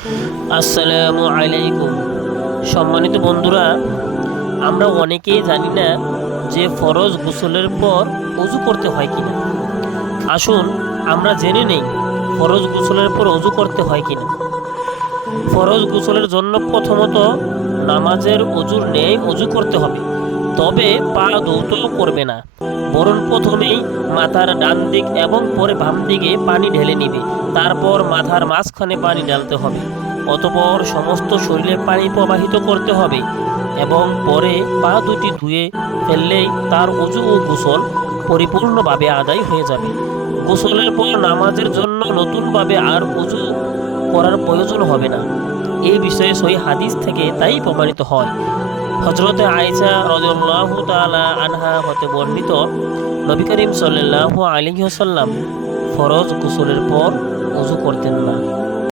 আসসালামু আলাইকুম। সম্মানিত বন্ধুরা, আমরা অনেকেই জানি না যে ফরজ গোসলের পর অজু করতে হয় কিনা। আসুন আমরা জেনে নেই ফরজ গোসলের পর অজু করতে হয় কিনা। ফরজ গোসলের জন্য প্রথমত নামাজের অজুর ন্যায় অজু করতে হবে, তবে পা ধৌত করবে না, বরং প্রথমেই মাথার ডান দিক এবং পরে বাম দিকে পানি ঢেলে নিবে। তারপর মাথার মাঝখানে পানি ঢালতে হবে, অতঃপর সমস্ত শরীরে পানি প্রবাহিত করতে হবে এবং পরে পা দুটি ধুয়ে ফেললেই তার অজু ও গোসল পরিপূর্ণভাবে আদায় হয়ে যাবে। গোসলের পর নামাজের জন্য নতুনভাবে আর অজু করার প্রয়োজন হবে না। এই বিষয়ে সহি হাদিস থেকে তাই প্রমাণিত হয়। হযরতে আয়েশা রাদিয়াল্লাহু তাআলা আনহা হতে বর্ণিত, নবী করিম সাল্লাল্লাহু আলাইহি ওয়াসাল্লাম ফরজ গোসলের পর ওযু করতেন না।